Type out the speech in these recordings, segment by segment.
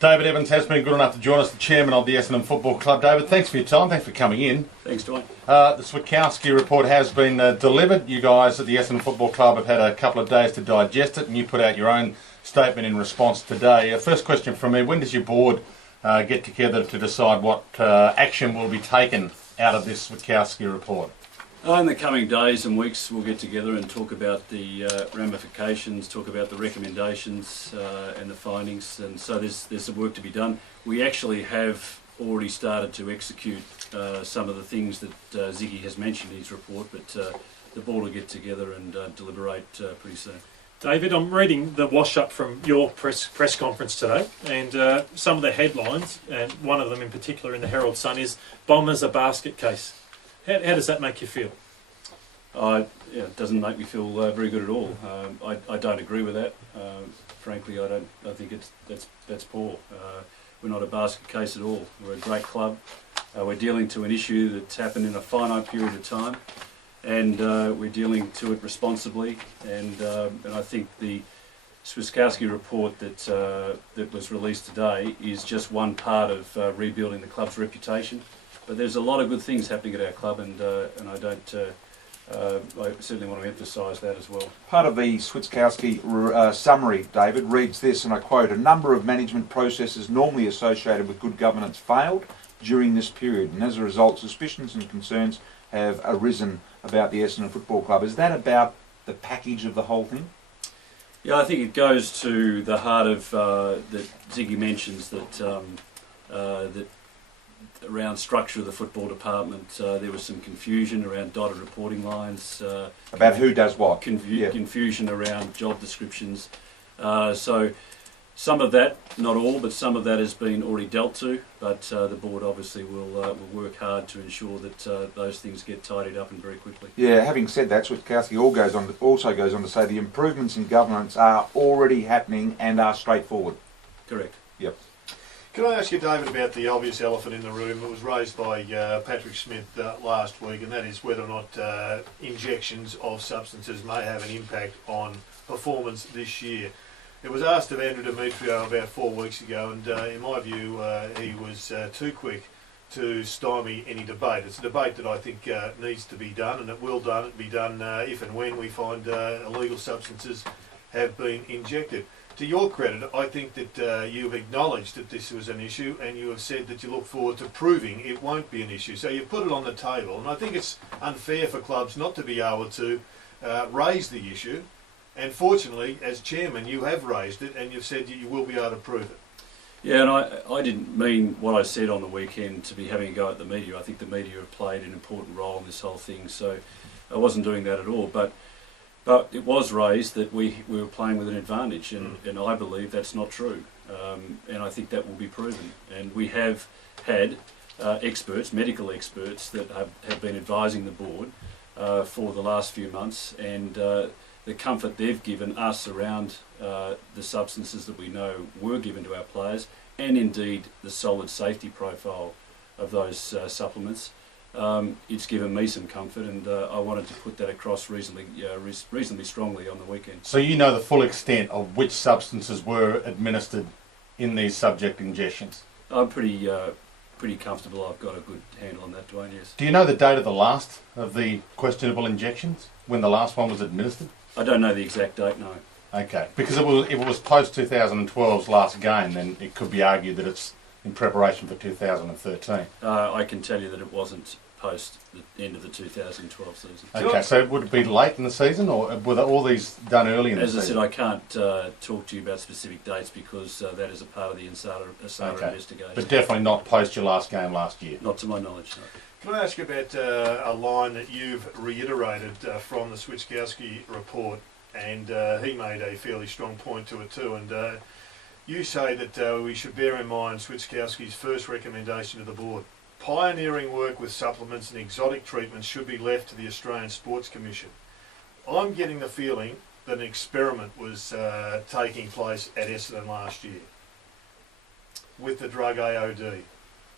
David Evans has been good enough to join us, the chairman of the Essendon Football Club. David, thanks for your time. Thanks for coming in. Thanks, Dwayne. The Switkowski report has been delivered. You guys at the Essendon Football Club have had a couple of days to digest it, and you put out your own statement in response today. First question from me, when does your board get together to decide what action will be taken out of this Switkowski report? In the coming days and weeks, we'll get together and talk about the ramifications, talk about the recommendations and the findings. And so there's some work to be done. We actually have already started to execute some of the things that Ziggy has mentioned in his report, but the board will get together and deliberate pretty soon. David, I'm reading the wash-up from your press conference today, and some of the headlines, and one of them in particular in the Herald Sun is "Bombers a basket case." How does that make you feel? It doesn't make me feel very good at all. I don't agree with that. Frankly, I think that's poor. We're not a basket case at all. We're a great club. We're dealing to an issue that's happened in a finite period of time, and we're dealing to it responsibly. And I think the Switkowski report that was released today is just one part of rebuilding the club's reputation. But there's a lot of good things happening at our club, and I certainly want to emphasise that as well. Part of the Switkowski summary, David, reads this, and I quote, "A number of management processes normally associated with good governance failed during this period, and as a result, suspicions and concerns have arisen about the Essendon Football Club." Is that about the package of the whole thing? Yeah, I think it goes to the heart of that Ziggy mentions that around structure of the football department, there was some confusion around dotted reporting lines. About who does what? Confusion around job descriptions. So some of that, not all, but some of that has been already dealt to. But the board obviously will work hard to ensure that those things get tidied up and very quickly. Yeah, having said that, Switkowski also goes on to say the improvements in governance are already happening and are straightforward. Correct. Yep. Can I ask you, David, about the obvious elephant in the room that was raised by Patrick Smith last week, and that is whether or not injections of substances may have an impact on performance this year. It was asked of Andrew Demetriou about 4 weeks ago, and in my view, he was too quick to stymie any debate. It's a debate that I think needs to be done, and it will be done if and when we find illegal substances have been injected. To your credit, I think that you've acknowledged that this was an issue, and you have said that you look forward to proving it won't be an issue. So you've put it on the table, and I think it's unfair for clubs not to be able to raise the issue. And fortunately, as chairman, you have raised it, and you've said that you will be able to prove it. Yeah, and I didn't mean what I said on the weekend to be having a go at the media. I think the media have played an important role in this whole thing, so I wasn't doing that at all. But it was raised that we were playing with an advantage, and I believe that's not true. And I think that will be proven. And we have had experts, medical experts, that have been advising the board for the last few months, and the comfort they've given us around the substances that we know were given to our players, and indeed the solid safety profile of those supplements. It's given me some comfort, and I wanted to put that across reasonably strongly on the weekend. So you know the full extent of which substances were administered in these subject ingestions? I'm pretty comfortable. I've got a good handle on that, Dwayne, yes. Do you know the date of the last of the questionable injections, when the last one was administered? I don't know the exact date, no. Okay, because if it was post 2012's last game, then it could be argued that it's in preparation for 2013. I can tell you that it wasn't post the end of the 2012 season. Okay, so would it be late in the season, or were all these done early in the season? As I said, I can't talk to you about specific dates because that is a part of the Asada investigation. But definitely not post your last game last year? Not to my knowledge, no. Can I ask you about a line that you've reiterated from the Switkowski report, and he made a fairly strong point to it too, and you say that we should bear in mind Switkowski's first recommendation to the board. Pioneering work with supplements and exotic treatments should be left to the Australian Sports Commission. I'm getting the feeling that an experiment was taking place at Essendon last year with the drug AOD.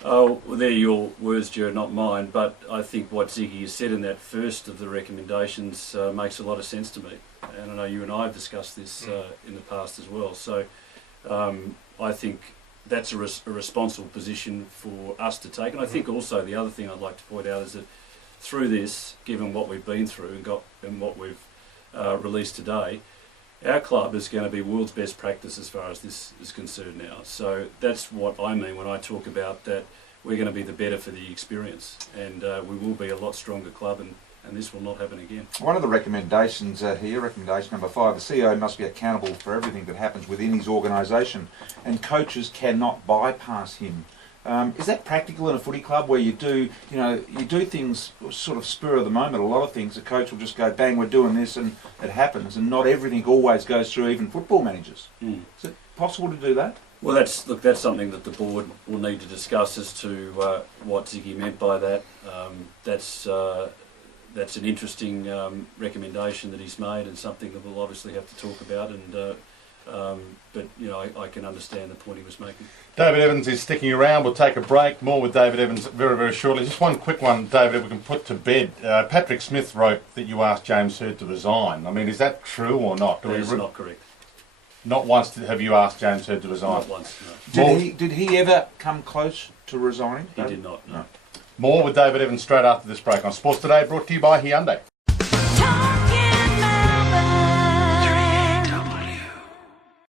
Oh, well, they're your words, Jared, not mine, but I think what Ziggy has said in that first of the recommendations makes a lot of sense to me. And I know you and I have discussed this in the past as well. So I think that's a responsible position for us to take. And I think also the other thing I'd like to point out is that through this, given what we've been through and what we've released today, our club is going to be world's best practice as far as this is concerned now. So that's what I mean when I talk about that we're going to be the better for the experience, and we will be a lot stronger club, and this will not happen again. One of the recommendations here, recommendation number 5, the CEO must be accountable for everything that happens within his organisation, and coaches cannot bypass him. Is that practical in a footy club where you do things sort of spur of the moment? A lot of things, the coach will just go, bang, we're doing this, and it happens, and not everything always goes through even football managers. Is it possible to do that? Well, that's something that the board will need to discuss as to what Ziggy meant by that. That's an interesting recommendation that he's made, and something that we'll obviously have to talk about. But I can understand the point he was making. David Evans is sticking around. We'll take a break. More with David Evans very, very shortly. Just one quick one, David, we can put to bed. Patrick Smith wrote that you asked James Hird to resign. I mean, is that true or not? That is not correct. Not once have you asked James Hird to resign? Not once, no. Did he ever come close to resigning? He did not, no. More with David Evans straight after this break on Sports Today, brought to you by Hyundai.